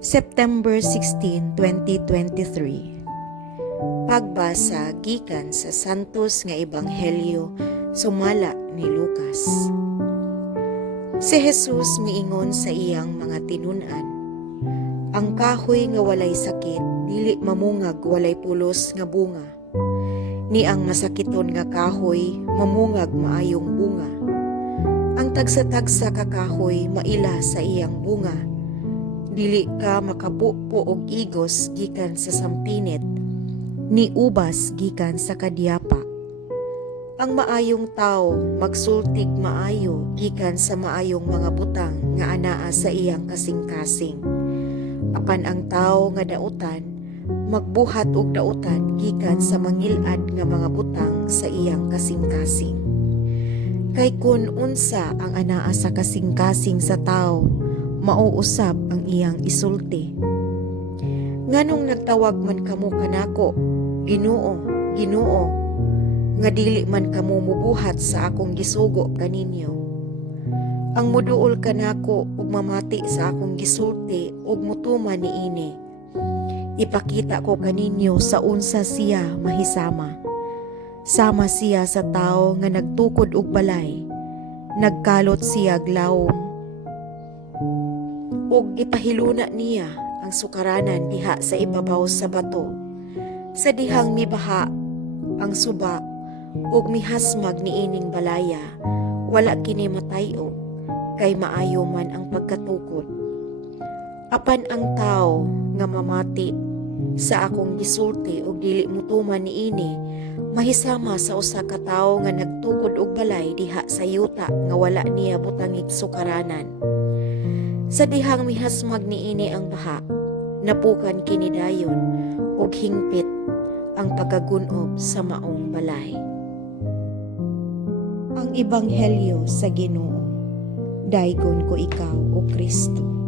September 16, 2023. Pagbasa gikan sa Santos nga Ebanghelyo sumala ni Lucas. Si Jesus miingon sa iyang mga tinunan, ang kahoy nga walay sakit dili mamungag walay pulos nga bunga. Ni ang masakiton nga kahoy mamungag maayong bunga. Ang tagsa-tagsa ka kahoy maila sa iyang bunga. Dili ka makapupo og igos gikan sa sampinit, ni ubas gikan sa kadyapa. Ang maayong tao magsultig maayo gikan sa maayong mga butang nga anaa sa iyang kasing-kasing. Apan ang tao nga dautan magbuhat og dautan gikan sa mangilad nga mga butang sa iyang kasing-kasing. Kay kun unsa ang anaa sa kasing-kasing sa tao, mauusab ang iyang isulti. Nganong nagtawag man kamo kanako, Ginoo, Ginoo, nga dili man kamo mubuhat sa akong gisugo kaninyo. Ang muduol kanako ug mamati sa akong gisulti ug mutuman niini. Ipakita ko kaninyo sa unsa siya mahisama. Sama siya sa tao nga nagtukod og balay, nagkalot siya glawom, ug ipahiluna niya ang sukaranan diha sa ibabaw sa bato. Sa dihang mibaha ang suba ug mihasmag niining balaya, wala kini matayo, kay maayo man ang pagkatukod. Apan ang tao nga mamati sa akong gisulti ug dili mutuman niini, mahisama sa usa ka tawo nga nagtukod og balay diha sa yuta nga wala niya butangig sukaranan. Sa dihang mihasmag niini ang baha, napukan kini dayon ug hingpit ang pagagunob sa maong balay. Ang Ebanghelyo sa Ginoo. Daygon ko ikaw, O Kristo.